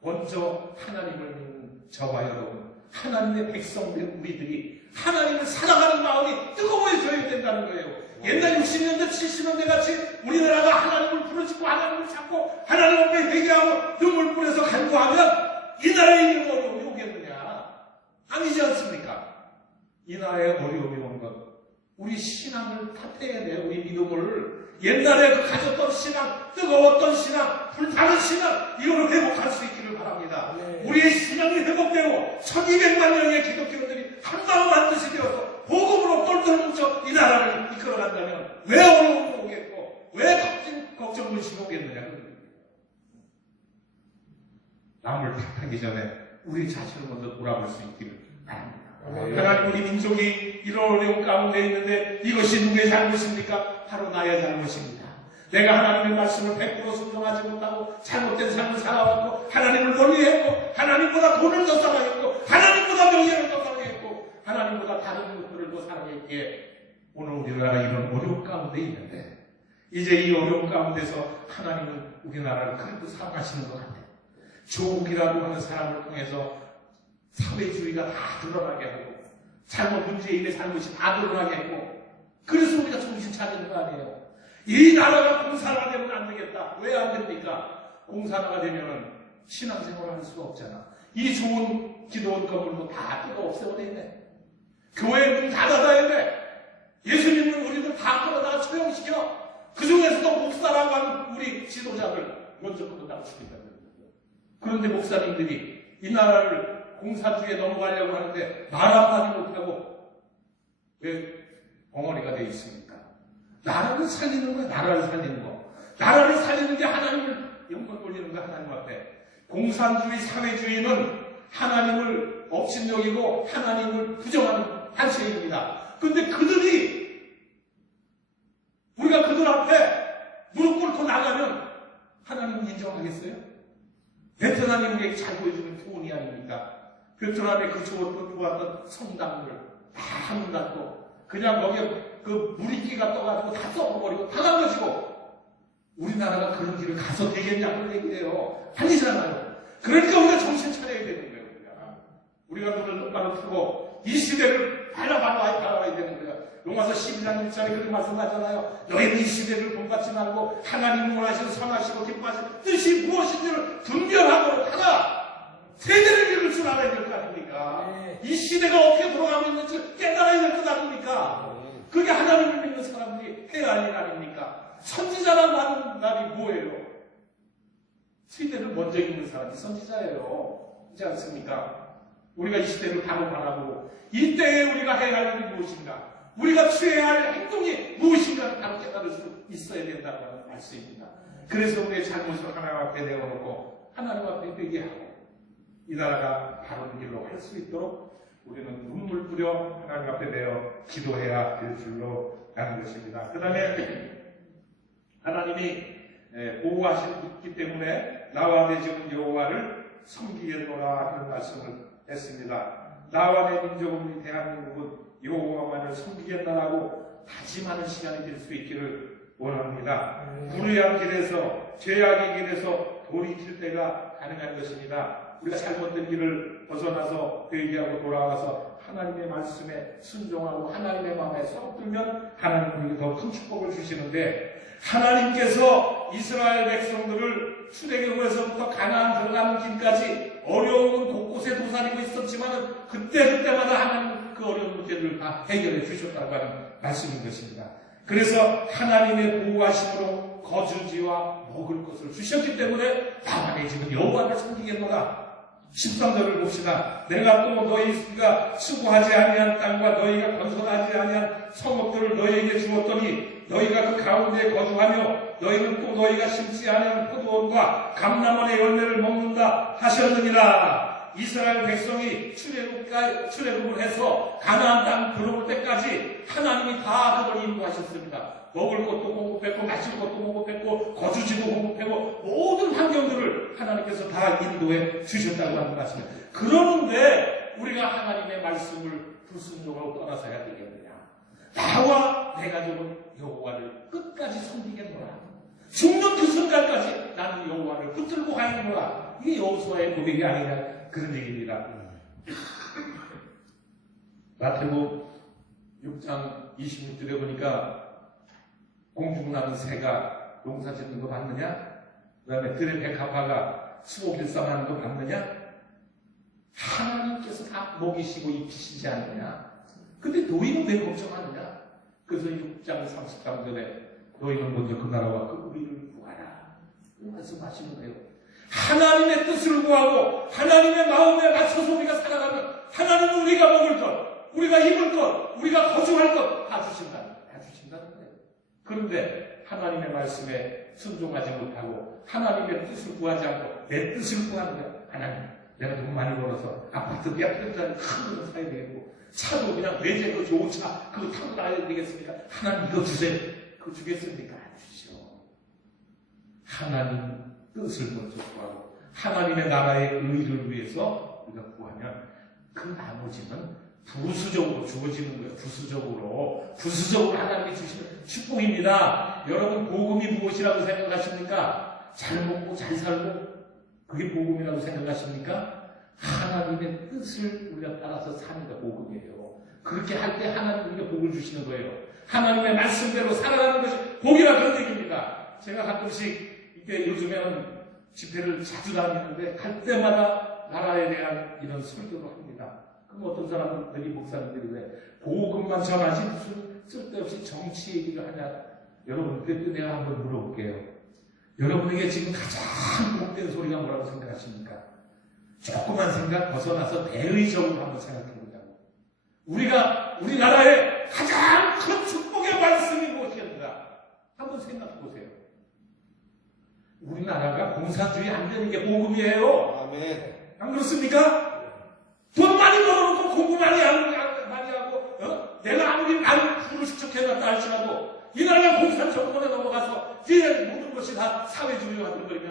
먼저 하나님을 믿는 저와 여러분, 하나님의 백성된 우리들이 하나님을 사랑하는 마음이 뜨거워져야 된다는 거예요. 옛날 60년대 70년대 같이 우리나라가 하나님을 부르짖고 하나님을 찾고 하나님 앞에 회개하고 눈물 뿌려서 간구하면 이 나라에 있는 어려움이 오겠느냐? 아니지 않습니까? 이 나라에 어려움이 온 것, 우리 신앙을 탓해야 돼요. 우리 믿음을. 옛날에 그 가졌던 신앙, 뜨거웠던 신앙, 불타는 신앙, 이거를 회복할 수 있기를 바랍니다. 네. 우리의 신앙이 회복되고 1200만 명의 기독교인들이 한마음 한뜻이 되어서 복음으로 똘똘 뭉쳐 이 나라를 이끌어간다면 왜 어려움이 오겠고 왜 걱정 근심이 오겠느냐. 남을 탓하기 전에 우리 자신을 먼저 돌아볼 수 있기를 바랍니다. 하나님, 우리 민족이 이런 어려운 가운데 있는데 이것이 누구의 잘못입니까? 바로 나의 잘못입니다. 내가 하나님의 말씀을 100% 순종하지 못하고 잘못된 삶을 살아왔고 하나님을 멀리했고 하나님보다 돈을 더 사랑했고 하나님보다 명예를 더 사랑했고 하나님보다 다른 것들을 더 사랑했기에 오늘 우리나라가 이런 어려운 가운데 있는데 이제 이 어려운 가운데서 하나님은 우리나라를 그래도 사랑하시는 것 같아요. 조국이라고 하는 사람을 통해서 사회주의가 다 드러나게 하고 문재인의 잘못이 다 드러나게 했고 그래서 우리가 정신 차리는 거 아니에요. 이 나라가 공산화가 되면 안 되겠다. 왜 안 됩니까? 공산화가 되면 신앙생활을 할 수가 없잖아. 이 좋은 기도원 건물도 다 뜯어 없애버려야 돼. 교회 문 닫아놔야 돼. 예수 믿는 우리들 다 끌어다가 처형시켜. 그 중에서도 목사라고 하는 우리 지도자들 먼저 끌어다가 죽인다. 그런데 목사님들이 이 나라를 공산주의에 넘어가려고 하는데 말 한마디 못하고 왜 엉어리가 되어 있습니까? 나라를 살리는 거야. 나라를 살리는 거. 나라를 살리는 게 하나님을 영광 돌리는 거. 하나님 앞에. 공산주의 사회주의는 하나님을 업신여기고 하나님을 부정하는 한세입니다. 그런데 그들이 우리가 그들 앞에 무릎 꿇고 나가면 하나님은 인정하겠어요? 베트남이 우리에게 잘 보여주는 교훈이 아닙니까? 베트남에 그 좋았던 성당들 다 문 닫고 그냥 거기에 그 무리끼가 떠가지고 다 썩어버리고 다 남겨지고 우리나라가 그런 길을 가서 되겠냐고 얘기해요. 아니잖아요. 그러니까 우리가 정신 차려야 되는 거예요. 우리가 눈을 똑바로 뜨고 이 시대를 바라봐야 되는 거예요. 로마서 12장 1절에 그렇게 말씀하잖아요. 너희는 이 시대를 본받지 말고 하나님 원하시는 선하시고 기뻐하시는 뜻이 무엇인지를 분별하고 하라. 세대를 읽을 줄 알아야 될 거 아닙니까? 네. 이 시대가 어떻게 돌아가고 있는지 깨달아야 될 것 아닙니까? 그게 하나님을 믿는 사람들이 해야 할 일 아닙니까? 선지자라고 하는 날이 뭐예요? 세대를 먼저 읽는 사람이 선지자예요. 그렇지 않습니까? 우리가 이 시대를 바로 바라보고 이때에 우리가 해야 할 일이 무엇인가? 우리가 취해야 할 행동이 무엇인가를 바로 깨달을 수 있어야 된다고 하는 말씀입니다. 그래서 우리의 잘못을 하나님 앞에 내어놓고 하나님 앞에 회개하고 이 나라가 바른 길로 할 수 있도록 우리는 눈물 뿌려 하나님 앞에 내어 기도해야 될 줄로 아는 것입니다. 그 다음에 하나님이 보호하시기 때문에 나와 내 지금 여호와를 섬기겠노라 하는 말씀을 했습니다. 나와 내 민족은 우리 대한민국은 여호와만을 섬기겠다라고 다짐하는 시간이 될 수 있기를 원합니다. 불의한 길에서 죄악의 길에서 돌이킬 때가 가능한 것입니다. 우리가 잘못된 길을 벗어나서 회개하고 돌아와서 하나님의 말씀에 순종하고 하나님의 마음에 썩들면 하나님이 더 큰 축복을 주시는데, 하나님께서 이스라엘 백성들을 출애굽에서부터 가나안 들어가는 길까지 어려움은 곳곳에 도사리고 있었지만 그때마다 하나님은 그 어려운 문제들을 다 해결해 주셨다고 하는 말씀인 것입니다. 그래서 하나님의 보호하심으로 거주지와 먹을 것을 주셨기 때문에 나만의 집은 여호와를 섬기겠노라. 13절을 봅시다. 내가 또 너희가 수고하지 아니한 땅과 너희가 건설하지 아니한 성읍들을 너희에게 주었더니 너희가 그 가운데 거주하며 너희는 또 너희가 심지 아니한 포도원과 감람원의 열매를 먹는다 하셨느니라. 이스라엘 백성이 출애굽을 해서 가나안 땅 들어올 때까지 하나님이 다 그걸 인도하셨습니다. 먹을 것도 공급했고 마실 것도 공급했고 거주지도 공급했고 모든 환경들을 하나님께서 다 인도해 주셨다고 하는 말씀이에요. 그러는데 우리가 하나님의 말씀을 불순종하고 떠나서야 되겠느냐. 나와 내 가족은 여호와를 끝까지 섬기겠노라. 죽는 그 순간까지 나는 여호와를 붙들고 가겠노라. 이게 여호수아의 고백이 아니냐, 그런 얘기입니다. 마태복음 6장 26절에 보니까 공중나는 새가 농사 짓는 거 봤느냐? 그 다음에 들의 백합화가 수호 길쌈하는 거 봤느냐? 하나님께서 다 먹이시고 입히시지 않느냐? 근데 너희는 왜 걱정하느냐? 그래서 6장 33절에 너희는 먼저 그 나라와 그 의를 구하라. 그 말씀하시는 거예요. 하나님의 뜻을 구하고 하나님의 마음에 맞춰서 우리가 살아가면 하나님은 우리가 먹을 것, 우리가 입을 것, 우리가 거주할 것 다 주신다는 거예요. 그런데 하나님의 말씀에 순종하지 못하고 하나님의 뜻을 구하지 않고 내 뜻을 구하는 거야. 하나님, 내가 돈 많이 벌어서 아파트 몇 평짜리 큰 거 사야 되겠고 차도 그냥 외제 그 좋은 차 그거 타고 나야 되겠습니까? 하나님 이거 주세요. 그거 주겠습니까? 안 주시오. 하나님 뜻을 먼저 구하고 하나님의 나라의 의를 위해서 우리가 구하면 그 나머지는 부수적으로 주어지는 거예요. 부수적으로 하나님이 주시는 축복입니다. 여러분, 복음이 무엇이라고 생각하십니까? 잘 먹고 잘 살고 그게 복음이라고 생각하십니까? 하나님의 뜻을 우리가 따라서 사는 게 복음이에요. 그렇게 할 때 하나님 우리가 복을 주시는 거예요. 하나님의 말씀대로 살아가는 것이 복이라 그런 얘기입니다. 제가 가끔씩 이게 요즘에는 집회를 자주 다니는데 갈 때마다 나라에 대한 이런 설교를 합니다. 그럼 어떤 사람들이 목사님들이 왜 복음만 전하지 무슨 쓸데없이 정치 얘기를 하냐. 여러분, 그때 내가 한번 물어볼게요. 여러분에게 지금 가장 복된 소리가 뭐라고 생각하십니까? 조그만 생각 벗어나서 대의적으로 한번 생각해보자고. 우리나라의 가장 큰 축복의 말씀이 무엇이었는가? 한번 생각해보세요. 우리나라가 공산주의 안 되는 게 복음이에요. 아멘. 안 그렇습니까? 돈 많이 벌어놓고 공부 많이 하고, 내가 아무리 많은 부를 축적해놨다 할지라도, 이 나라가 공산 정권에 넘어가서, 이제 모든 것이 다 사회주의로 만들어버리면,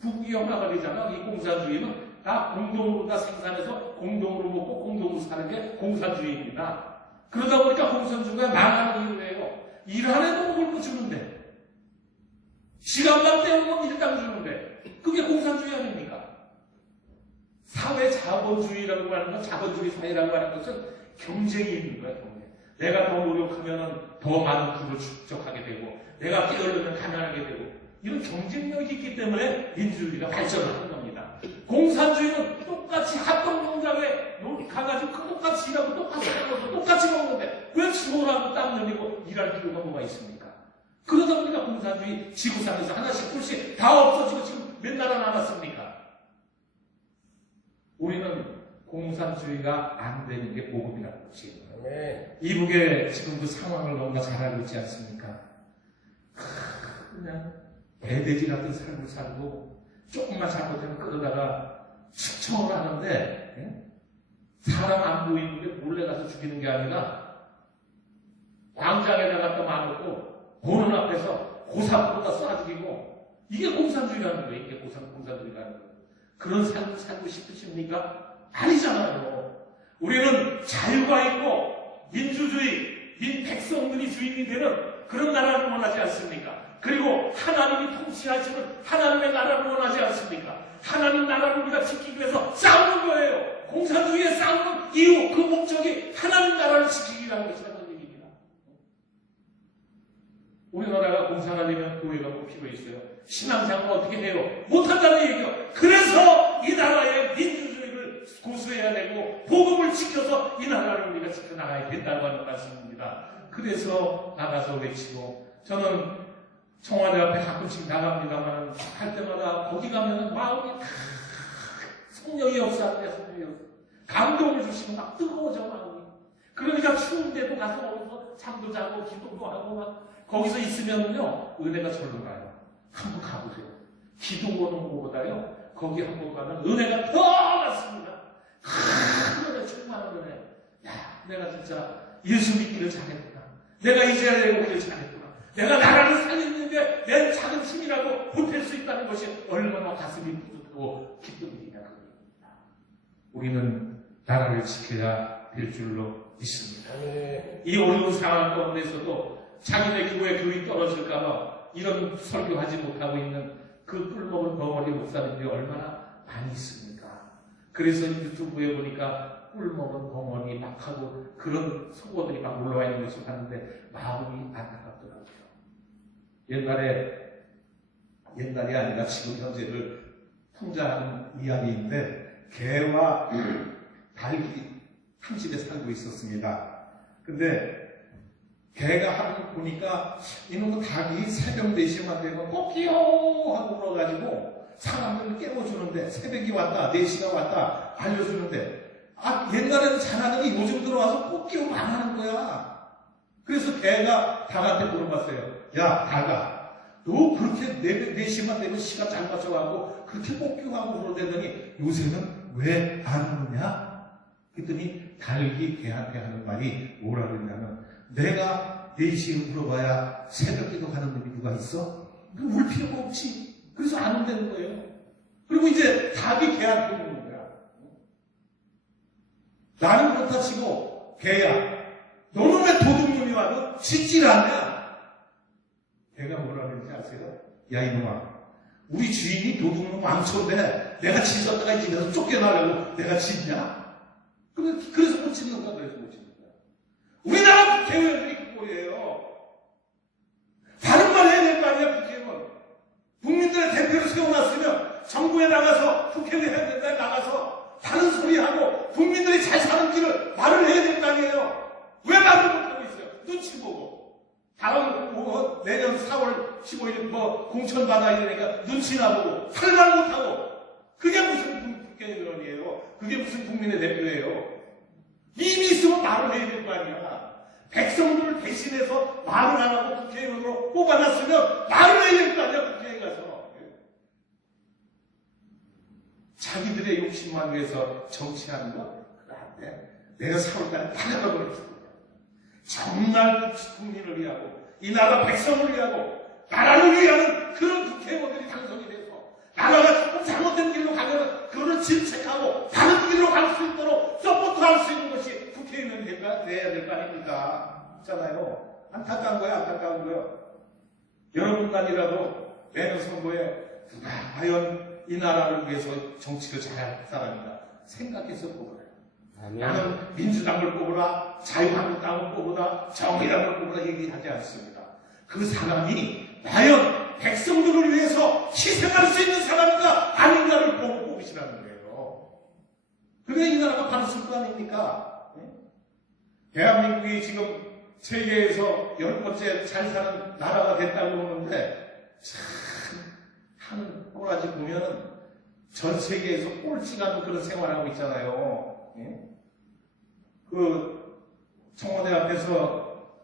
북위험화가 되잖아. 이 공산주의는 다 공동으로 다 생산해서 공동으로 먹고 공동으로 사는 게 공산주의입니다. 그러다 보니까 공산주의가 망하는 이유예요. 일 안 해도 먹을 거 주는데, 시간만 때우면 일당 주는데, 그게 공산주의 아닙니까? 사회 자본주의라고 하는 건, 자본주의 사회라고 하는 것은 경쟁이 있는 거야, 경쟁. 내가 더 노력하면 더 많은 부를 축적하게 되고, 내가 게으르면 가난하게 되고, 이런 경쟁력이 있기 때문에 민주주의가 발전을 하는 겁니다. 공산주의는 똑같이 합동농장에 가가지고 똑같이 일하고 똑같이 먹어서 똑같이 먹는데, 왜 수고하고 땀 흘리고 일할 필요가 뭐가 있습니까? 그러다 보니까 공산주의 지구상에서 하나씩 둘씩 다 없어지고 지금 몇 나라 남았습니까? 우리는 공산주의가 안 되는 게 복음이라는 것이에요. 이북의 지금 그 상황을 너무나 잘 알고 있지 않습니까? 그냥 배돼지 같은 삶을 살고 조금만 잘못하면 그러다가 숙청을 하는데 사람 안 보이는데 몰래 가서 죽이는 게 아니라 광장에다 갖다 놔놓고 보는 앞에서 고사포로다 쏴 죽이고, 이게 공산주의라는 거예요. 이게 공산주의라는 거예요. 그런 삶을 살고 싶으십니까? 아니잖아요. 우리는 자유가 있고 민주주의, 백성들이 주인이 되는 그런 나라를 원하지 않습니까? 그리고 하나님이 통치하시는 하나님의 나라를 원하지 않습니까? 하나님 나라를 우리가 지키기 위해서 싸우는 거예요. 공산주의에 싸우는 이유, 그 목적이 하나님 나라를 지키기라는 것이라는 얘기입니다. 우리나라가 공산화 되면 교회가 꼭 필요 있어요. 신앙생활 어떻게 해요? 못한다는 얘기죠. 그래서 이 나라의 민주주의를 고수해야 되고 복음을 지켜서 이 나라를 우리가 지켜나가야 된다고 하는 말씀입니다. 그래서 나가서 외치고, 저는 청와대 앞에 가끔씩 나갑니다만 할 때마다 거기 가면 마음이 다 성령이 역사하는데, 성령이 역사, 감동을 주시고 막 뜨거워져 마음이. 그러니까 추운데도 가서 거기서 잠도 자고 기도도 하고 막 거기서 있으면요 은혜가 절로 가요. 한번 가보세요. 기도 오는 것보다요 거기 한번 가면 은혜가 더 많습니다. 은혜, 충만한 은혜. 야, 내가 진짜 예수 믿기를 잘했구나. 내가 이스라엘에 오기를 잘했구나. 내가 나라를 살리는데 내 작은 힘이라도 보탤 수 있다는 것이 얼마나 가슴이 뿌듯하고 기쁜 일이냐. 우리는 나라를 지켜야 될 줄로 믿습니다. 이 어려운 상황 가운데서도 자기네 교회 교육이 떨어질까봐 이런 설교하지 못하고 있는 그 꿀먹은 벙어리 목사님들이 얼마나 많이 있습니까? 그래서 유튜브에 보니까 꿀먹은 벙어리 막 하고 그런 속어들이 막 올라와 있는 것을 봤는데 마음이 안타깝더라고요. 옛날이 아니라 지금 현재를 통자하는 이야기인데, 개와 닭이 한 집에 살고 있었습니다. 근데 개가 하루 보니까 이놈의 닭이 새벽 4시만 되면 꼬끼요 하고 울어가지고 사람들을 깨워주는데, 새벽이 왔다, 4시가 왔다 알려주는데, 옛날에는 잘하는 게 요즘 들어와서 꼬끼요 안 하는 거야. 그래서 개가 닭한테 물어봤어요. 야, 닭아, 너 그렇게 4시만 되면 시가 잘 맞춰가고 그렇게 꼬끼하고 그러대더니 요새는 왜 안 오느냐? 그랬더니 닭이 개한테 하는 말이 뭐라 그러냐면, 내가 4시에 물어봐야 새벽 기도 가는 놈이 누가 있어? 울 필요가 없지. 그래서 안 온다는 거예요. 그리고 이제 닭이 개한테 묻는 거야. 나는 그렇다 치고, 개야, 너는 왜 도둑놈이 와도 짖질 않냐? 걔가 뭐라 그러는지 아세요? 야, 이놈아, 우리 주인이 도둑놈 왕초인데 내가 짖었다가 이 집에서 쫓겨나려고 내가 짖냐? 그래서 못 짖는 거야. 그래서 못 짖는 거야. 우리나라 국회의원들이 그 꼴이에요. 다른 말 해야 될 거 아니야, 국회의원. 국민들의 대표를 세워놨으면 정부에 나가서, 국회의원에 나가서 다른 소리 하고 국민들이 잘 사는 길을 말을 해야 될 거 아니에요. 왜 말을 못하고 있어요? 눈치 보고. 다음 내년 4월 15일 공천 받아야 되니까 눈치나 보고 살만 못하고. 그게 무슨 국회의원이에요? 그게 무슨 국민의 대표예요? 힘이 있으면 말을 해야 될 거 아니야. 백성들을 대신해서 말을 안 하고 국회의원으로 뽑아놨으면 말을 해야 될 거 아니야, 국회에 가서. 자기들의 욕심만 위해서 정치하는 거? 그거 안 돼. 내가 4월달에 팔려버렸어. 정말 국민을 위하고 이 나라 백성을 위하고 나라를 위하는 그런 국회의원들이 당선이 돼서 나라가 조금 잘못된 길로 가면 그거를 질책하고 다른 길로 갈 수 있도록 서포트할 수 있는 것이 국회의원이 돼야 될 거 아닙니까? 있잖아요. 안타까운 거예요. 안타까운 거예요. 여러분만이라도 내년 선거에 누가 과연 이 나라를 위해서 정치를 잘할 사람이다 생각해서 뽑아요. 나는 민주당을 뽑으라, 자유한국당을 뽑으라, 정의당을 뽑으라 얘기하지 않습니다. 그 사람이 과연 백성들을 위해서 희생할 수 있는 사람인가 아닌가를 보고 뽑으시라는 거예요. 그게 이 나라가 바로 쓸 거 아닙니까? 대한민국이 지금 세계에서 10번째 잘 사는 나라가 됐다고 하는데, 참 하는 꼬라지 보면은 전 세계에서 꼴찌가는 그런 생활하고 있잖아요. 그 청와대 앞에서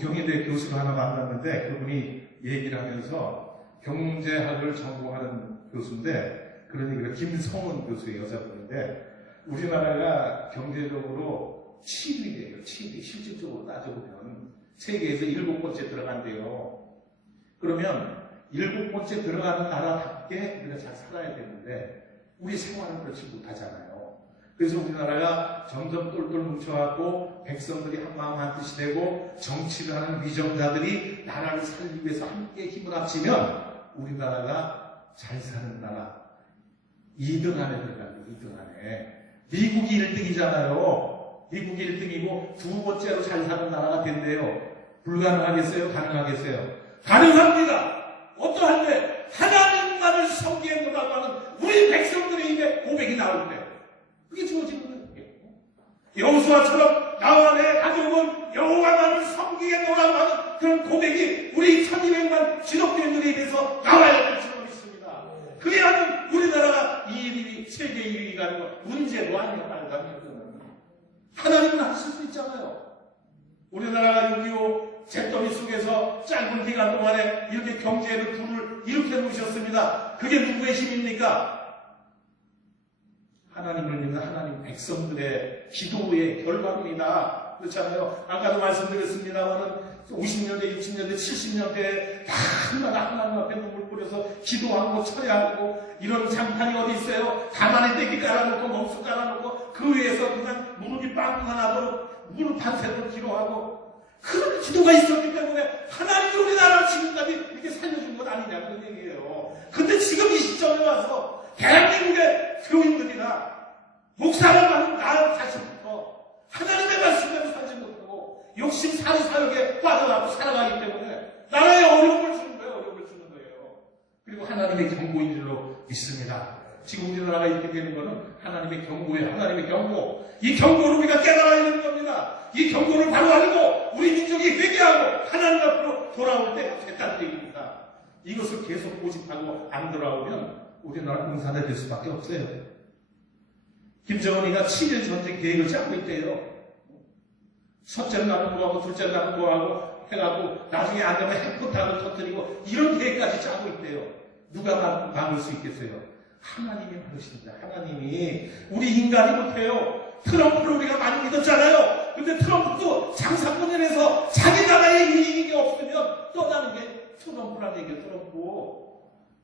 경희대 교수를 하나 만났는데, 그분이 얘기를 하면서 경제학을 전공하는 교수인데, 그런 얘기가 김성은 교수의 여자분인데, 우리나라가 경제적으로 7위예요. 7위. 실질적으로 따져보면 세계에서 7번째 들어간대요. 그러면 7번째 들어가는 나라답게 우리가 잘 살아야 되는데 우리 생활은 그렇지 못하잖아요. 그래서 우리나라가 점점 똘똘 뭉쳐갖고 백성들이 한마음 한뜻이 되고 정치를 하는 위정자들이 나라를 살리기 위해서 함께 힘을 합치면 우리나라가 잘 사는 나라 2등 안에 들어가요. 2등 안에. 미국이 1등이잖아요. 미국이 1등이고 두 번째로 잘 사는 나라가 된대요. 불가능하겠어요? 가능하겠어요? 가능합니다. 어떠한데 하나님만을 섬기겠노라고 하는 우리 백성들의 입에 고백이 나올 때 그게 주어지는 거예요. 여호수아처럼 나와 내 가족은 여호와만을 섬기겠노라고 하는 그런 고백이 우리 1200만 기독교인들의 입에서 나와야 될 줄로 믿습니다. 그래야만 우리나라가 2위니 세계 1위가 하는 거 문제도 아니에요. 말도 안 돼요. 하나님은 하실 수 있잖아요. 우리나라가 6.25 잿더미 속에서 짧은 기간 동안에 이렇게 경제의 불을 일으켜 놓으셨습니다. 그게 누구의 힘입니까? 하나님을 믿는 하나님 백성들의 기도의 결과입니다. 그렇잖아요. 아까도 말씀드렸습니다만은 50년대, 60년대, 70년대에 날마다 하나님 앞에 눈물 뿌려서 기도하고 철야하고 이런 장판이 어디 있어요? 가만히 떼기 깔아놓고 멍수 깔아놓고 그 위에서 그냥 무릎이 빵꾸가 나도록 무릎 한 세로 기도하고 그런 기도가 있었기 때문에 하나님이 우리나라를 지금까지 이렇게 살려준 것 아니냐 그런 얘기예요. 근데 지금 이 시점에 와서 대한민국의 교인들이나 목사라고 나 자신부터 하나님의 말씀대로 살지 못하고 욕심 사리사욕에 빠져나고 살아가기 때문에 나라에 어려움을 주는 거예요. 어려움을 주는 거예요. 그리고 하나님의 경고인 줄로 믿습니다. 지금 우리나라가 이렇게 되는 것은 하나님의 경고예요. 하나님의 경고. 이 경고를 우리가 깨달아야 되는 겁니다. 이 경고를 바로 알고 우리 민족이 회개하고 하나님 앞으로 돌아올 때가 됐다는 얘기입니다. 이것을 계속 고집하고 안 돌아오면 우리나라 공산화 될 수밖에 없어요. 김정은이가 7일 전쟁 계획을 짜고 있대요. 첫째는 나는 뭐하고 둘째는 나는 뭐하고 해가지고 나중에 안 되면 핵포탄을 터뜨리고 이런 계획까지 짜고 있대요. 누가 막을 수 있겠어요? 하나님이 막으십니다. 하나님이. 우리 인간이 못해요. 트럼프를 우리가 많이 믿었잖아요. 근데 트럼프도 장사꾼을 해서 자기 나라에 이익이 없으면 떠나는 게 트럼프라는 얘기예요. 트럼프.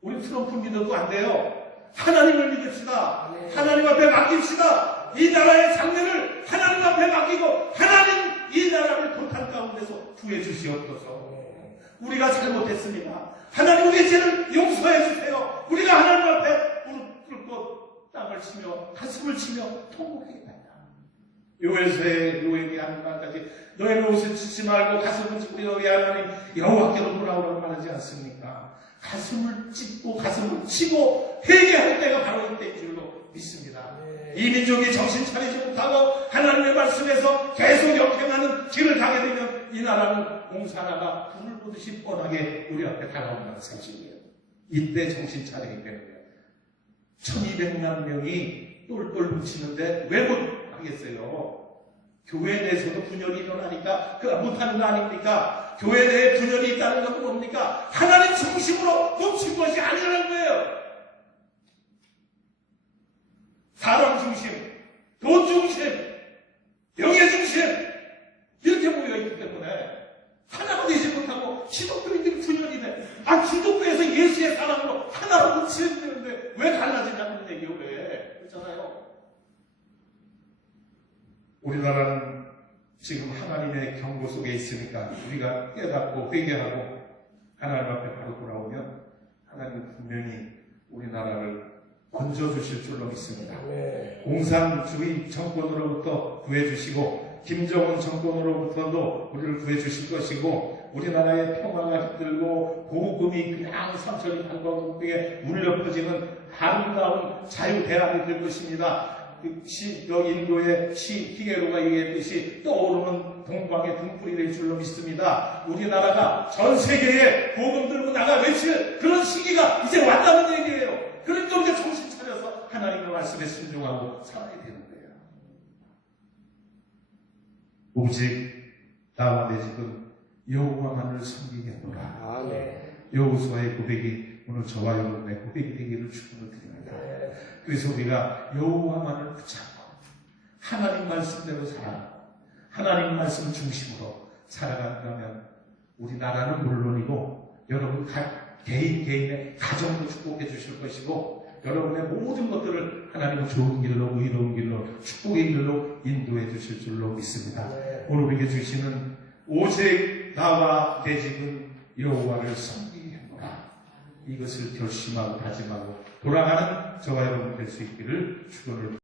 우리 트럼프 믿어도 안 돼요. 하나님을 믿읍시다. 하나님 앞에 맡깁시다. 이 나라의 장래를 하나님 앞에 맡기고 하나님 이 나라를 고탄 가운데서 구해 주시옵소서. 우리가 잘못했습니다. 하나님 우리의 죄를 용서해 주세요. 우리가 하나님 앞에 무릎 꿇고 땅을 치며 가슴을 치며 통곡하겠다. 요에서의 요에게 하는 말까지 너의 옷을 치지 말고 가슴을 찢고 우리 하나님 여호와께로 돌아오라고 말하지 않습니까? 가슴을 찢고 가슴을 치고 회개할 때가 바로 이때인 줄로 믿습니다. 이 민족이 정신 차리지 못하고 하나님의 말씀에서 계속 역행하는 길을 가게 되면 이 나라는 공산화가 불을 보듯이 뻔하게 우리 앞에 다가온다는 사실이에요. 이때 정신 차리기 때문에 1200만 명이 똘똘 뭉치는데 왜 못 하겠어요? 교회 내에서도 분열이 일어나니까 못하는 거 아닙니까? 교회 내에 분열이 있다는 것은 뭡니까? 하나님 중심으로 뭉친 것이 아니라는 거예요. 사람 중심, 돈 중심, 명예 중심 이렇게 모여있기 때문에 하나가 되지 못하고 기독교인들이 분열이 돼. 기독교에서 예수의 사랑으로 하나로 뭉치는데 왜 갈라지냐는 얘기예요. 왜? 그렇잖아요. 우리나라는 지금 하나님의 경고 속에 있으니까 우리가 깨닫고 회개하고 하나님 앞에 바로 돌아오면 하나님은 분명히 우리나라를 건져주실 줄로 믿습니다. 공산주의 정권으로부터 구해주시고 김정은 정권으로부터도 우리를 구해주실 것이고 우리나라의 평화가 힘들고 고금이 그냥 삼천리 탄광국에 울려 퍼지는 아름다운 자유대안이 될 것입니다. 인도의 시 히게로가 얘기했듯이 떠오르는 동방의 등불이 될 줄로 믿습니다. 우리나라가 전 세계에 복음 들고 나가 외칠 그런 시기가 이제 왔다는 얘기예요. 그러니까 우리가 정신 차려서 하나님의 말씀에 순종하고 살아야 되는 거예요. 오직 나와 내 집은 여호와만을 섬기겠노라. 여호수아의 고백이 오늘 저와 여러분의 고백이 되기를 축원을 드립니다. 그래서 우리가 여호와만을 붙잡고 하나님 말씀대로 살아 하나님 말씀 중심으로 살아간다면 우리 나라는 물론이고 여러분 각 개인의 가정도 축복해 주실 것이고 여러분의 모든 것들을 하나님은 좋은 길로, 의로운 길로, 축복의 길로 인도해 주실 줄로 믿습니다. 오늘 우리에게 주시는 오직 나와 내 집은 여호와를 섬기겠노라. 이것을 결심하고 다짐하고 돌아가는 저와 여러분 될 수 있기를 축원을